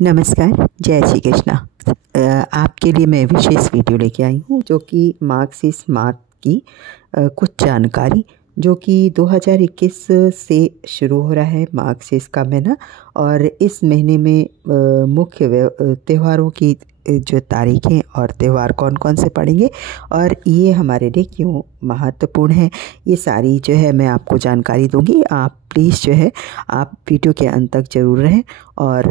नमस्कार, जय श्री कृष्णा। आपके लिए मैं विशेष वीडियो लेके आई हूँ जो कि मार्क्सिस्ट माह की कुछ जानकारी जो कि 2021 से शुरू हो रहा है मार्क्सिस्ट का महीना। और इस महीने में मुख्य त्योहारों की जो तारीखें और त्यौहार कौन कौन से पड़ेंगे और ये हमारे लिए क्यों महत्वपूर्ण है, ये सारी जो है मैं आपको जानकारी दूंगी। आप प्लीज़ जो है आप वीडियो के अंत तक ज़रूर रहें। और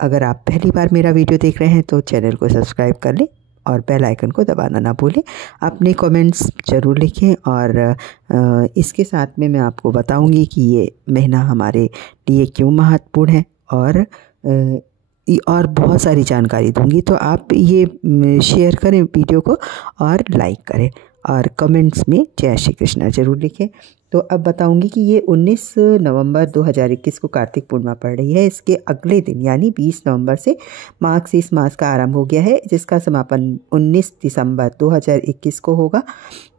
अगर आप पहली बार मेरा वीडियो देख रहे हैं तो चैनल को सब्सक्राइब कर लें और बेल आइकन को दबाना ना भूलें। अपने कमेंट्स ज़रूर लिखें। और इसके साथ में मैं आपको बताऊंगी कि ये महीना हमारे लिए क्यों महत्वपूर्ण है और बहुत सारी जानकारी दूंगी। तो आप ये शेयर करें वीडियो को और लाइक करें और कमेंट्स में जय श्री कृष्णा ज़रूर लिखें। तो अब बताऊंगी कि ये 19 नवंबर 2021 को कार्तिक पूर्णिमा पड़ रही है। इसके अगले दिन यानी 20 नवंबर से मार्क्सिस्ट मास का आरंभ हो गया है, जिसका समापन 19 दिसंबर 2021 को होगा।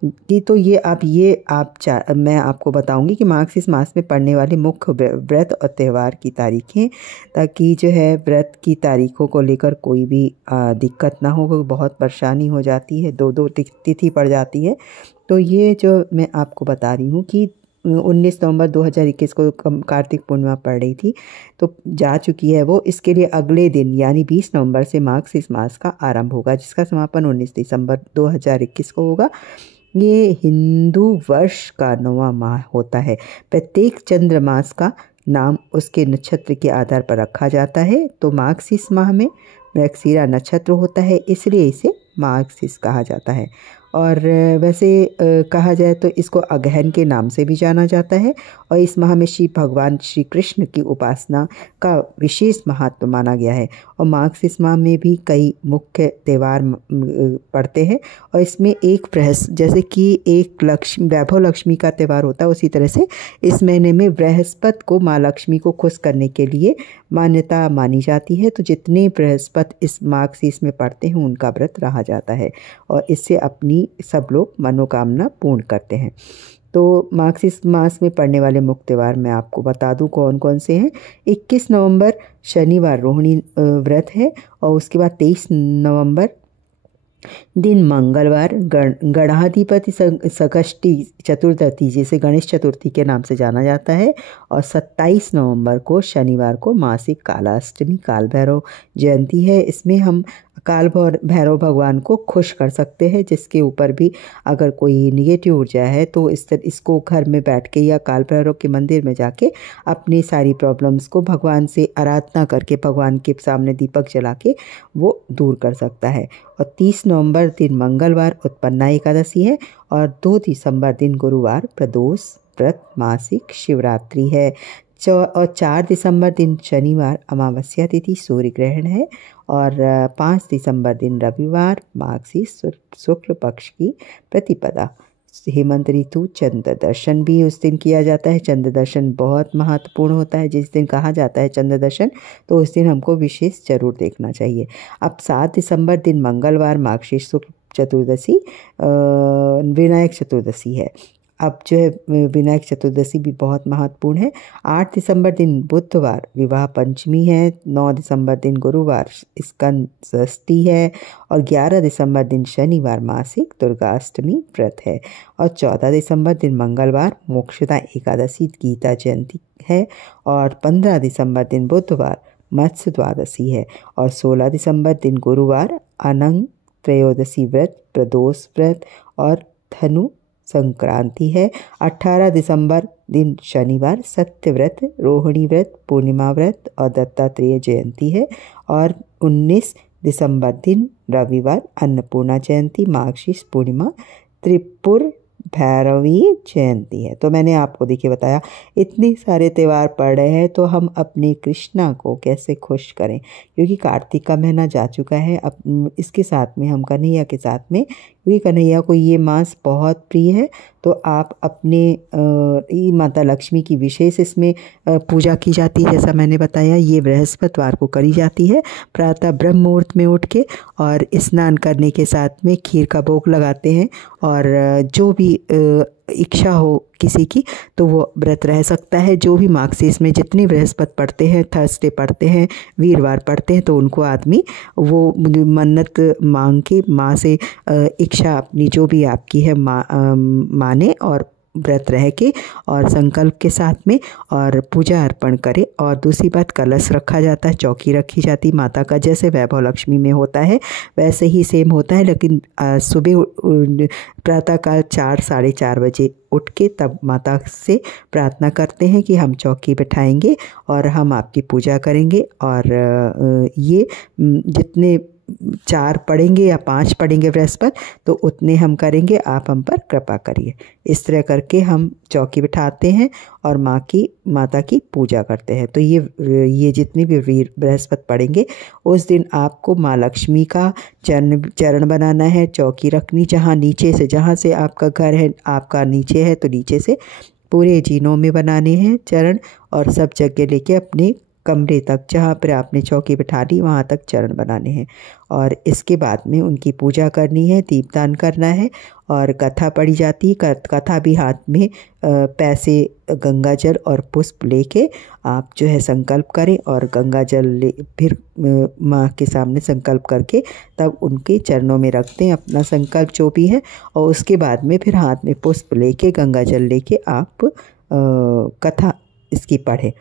कि तो मैं आपको बताऊंगी कि मार्क्सिस्ट मास में पड़ने वाले मुख्य व्रत और त्यौहार की तारीखें, ताकि जो है व्रत की तारीखों को लेकर कोई भी दिक्कत ना हो, क्योंकि बहुत परेशानी हो जाती है, दो तिथि पड़ जाती है। तो ये जो मैं आपको बता रही हूँ कि 19 नवंबर 2021 को कार्तिक पूर्णिमा पड़ रही थी, तो जा चुकी है वो। इसके लिए अगले दिन यानी 20 नवंबर से मार्क्सिस्ट मास का आरंभ होगा, जिसका समापन 19 दिसंबर 2021 को होगा। ये हिंदू वर्ष का 9वां माह होता है। प्रत्येक चंद्र मास का नाम उसके नक्षत्र के आधार पर रखा जाता है। तो मार्क्सिस्ट माह में मृगशिरा नक्षत्र होता है, इसलिए इसे मार्क्सिस्ट कहा जाता है। और वैसे कहा जाए तो इसको अगहन के नाम से भी जाना जाता है। और इस माह में शिव भगवान श्री कृष्ण की उपासना का विशेष महत्व माना गया है। और मार्क्सिस्ट माह में भी कई मुख्य त्यौहार पड़ते हैं। और इसमें एक जैसे कि एक वैभव लक्ष्मी का त्यौहार होता है, उसी तरह से इस महीने में बृहस्पति को माँ लक्ष्मी को खुश करने के लिए मान्यता मानी जाती है। तो जितने बृहस्पति इस मार्क्सिस्ट में पढ़ते हैं उनका व्रत रहा जाता है और इससे अपनी सब लोग मनोकामना पूर्ण करते हैं। तो मार्क्सिस्ट मास में पड़ने वाले मुख्य त्यौहार मैं आपको बता दूं कौन कौन से हैं। 21 नवंबर शनिवार रोहिणी व्रत है। और उसके बाद 23 नवंबर दिन मंगलवार गणाधिपति संकष्टी चतुर्थी, जिसे गणेश चतुर्थी के नाम से जाना जाता है। और 27 नवंबर को शनिवार को मासिक कालाष्टमी काल भैरव जयंती है। इसमें हम काल भैरव भगवान को खुश कर सकते हैं, जिसके ऊपर भी अगर कोई निगेटिव ऊर्जा है तो इसको घर में बैठ के या काल भैरव के मंदिर में जाके अपनी सारी प्रॉब्लम्स को भगवान से आराधना करके भगवान के सामने दीपक जला के वो दूर कर सकता है। और 30 नवंबर दिन मंगलवार उत्पन्ना एकादशी है। और 2 दिसंबर दिन गुरुवार प्रदोष व्रत मासिक शिवरात्रि है। और 4 दिसंबर दिन शनिवार अमावस्या तिथि सूर्य ग्रहण है। और 5 दिसंबर दिन रविवार मार्क्सिस्ट शुक्ल पक्ष की प्रतिपदा। हेमंत ऋतु चंद्र दर्शन भी उस दिन किया जाता है। चंद्र दर्शन बहुत महत्वपूर्ण होता है। जिस दिन कहा जाता है चंद्र दर्शन, तो उस दिन हमको विशेष जरूर देखना चाहिए। अब 7 दिसंबर दिन मंगलवार मार्क्सिस्ट शुक्ल चतुर्दशी विनायक चतुर्दशी है। अब जो है विनायक चतुर्दशी भी बहुत महत्वपूर्ण है। 8 दिसंबर दिन बुधवार विवाह पंचमी है। 9 दिसंबर दिन गुरुवार स्कंद षष्ठी है। और 11 दिसंबर दिन शनिवार मासिक दुर्गाष्टमी व्रत है। और 14 दिसंबर दिन मंगलवार मोक्षदा एकादशी गीता जयंती है। और 15 दिसंबर दिन बुधवार मत्स्य द्वादशी है। और 16 दिसंबर दिन गुरुवार अनंग त्रयोदशी व्रत प्रदोष व्रत और धनु संक्रांति है। 18 दिसंबर दिन शनिवार सत्यव्रत रोहिणी व्रत पूर्णिमा व्रत और दत्तात्रेय जयंती है। और 19 दिसंबर दिन रविवार अन्नपूर्णा जयंती मार्क्सिस्ट पूर्णिमा त्रिपुर भैरवी जयंती है। तो मैंने आपको देखिए बताया इतने सारे त्यौहार पड़ रहे हैं, तो हम अपने कृष्णा को कैसे खुश करें, क्योंकि कार्तिक का महीना जा चुका है। अब इसके साथ में हम कन्हैया के साथ में, क्योंकि कन्हैया को ये मास बहुत प्रिय है, तो आप अपने माता लक्ष्मी की विशेष इसमें पूजा की जाती है। जैसा मैंने बताया ये बृहस्पतिवार को करी जाती है। प्रातः ब्रह्म मुहूर्त में उठ के और स्नान करने के साथ में खीर का भोग लगाते हैं। और जो भी इच्छा हो किसी की तो वो व्रत रह सकता है। जो भी मार्गशीर्ष में जितने बृहस्पति पढ़ते हैं, थर्सडे पढ़ते हैं, वीरवार पढ़ते हैं, तो उनको आदमी वो मन्नत मांग के माँ से इच्छा अपनी जो भी आपकी है माने और व्रत रह के और संकल्प के साथ में और पूजा अर्पण करे। और दूसरी बात, कलश रखा जाता है, चौकी रखी जाती माता का, जैसे वैभव लक्ष्मी में होता है वैसे ही सेम होता है। लेकिन सुबह प्रातःकाल 4 साढ़े 4 बजे उठ के तब माता से प्रार्थना करते हैं कि हम चौकी बिठाएंगे और हम आपकी पूजा करेंगे। और ये जितने 4 पढ़ेंगे या 5 पढ़ेंगे बृहस्पति तो उतने हम करेंगे, आप हम पर कृपा करिए। इस तरह करके हम चौकी बिठाते हैं और माता की पूजा करते हैं। तो ये जितनी भी बृहस्पति पढ़ेंगे उस दिन आपको माँ लक्ष्मी का चरण बनाना है, चौकी रखनी, जहाँ से आपका घर है, आपका नीचे है तो नीचे से पूरे जीनों में बनाने हैं चरण, और सब जगह लेके अपने कमरे तक जहाँ पर आपने चौकी बिठा ली वहाँ तक चरण बनाने हैं। और इसके बाद में उनकी पूजा करनी है, दीपदान करना है और कथा पढ़ी जाती है। कथा भी हाथ में पैसे, गंगा जल और पुष्प लेके आप जो है संकल्प करें और गंगा जल ले फिर माँ के सामने संकल्प करके तब उनके चरणों में रखते हैं अपना संकल्प जो भी है। और उसके बाद में फिर हाथ में पुष्प लेके गंगा जल लेके आप कथा इसकी पढ़ें।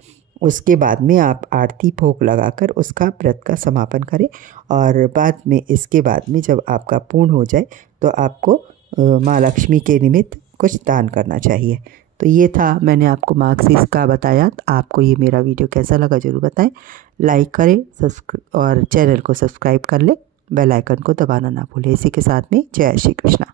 उसके बाद में आप आरती भोग लगाकर उसका व्रत का समापन करें। और बाद में इसके बाद में जब आपका पूर्ण हो जाए तो आपको माँ लक्ष्मी के निमित्त कुछ दान करना चाहिए। तो ये था, मैंने आपको मार्गशीर्ष का बताया। आपको ये मेरा वीडियो कैसा लगा ज़रूर बताएं। लाइक करें और चैनल को सब्सक्राइब कर लें, बेल आइकन को दबाना ना भूलें। इसी के साथ में जय श्री कृष्णा।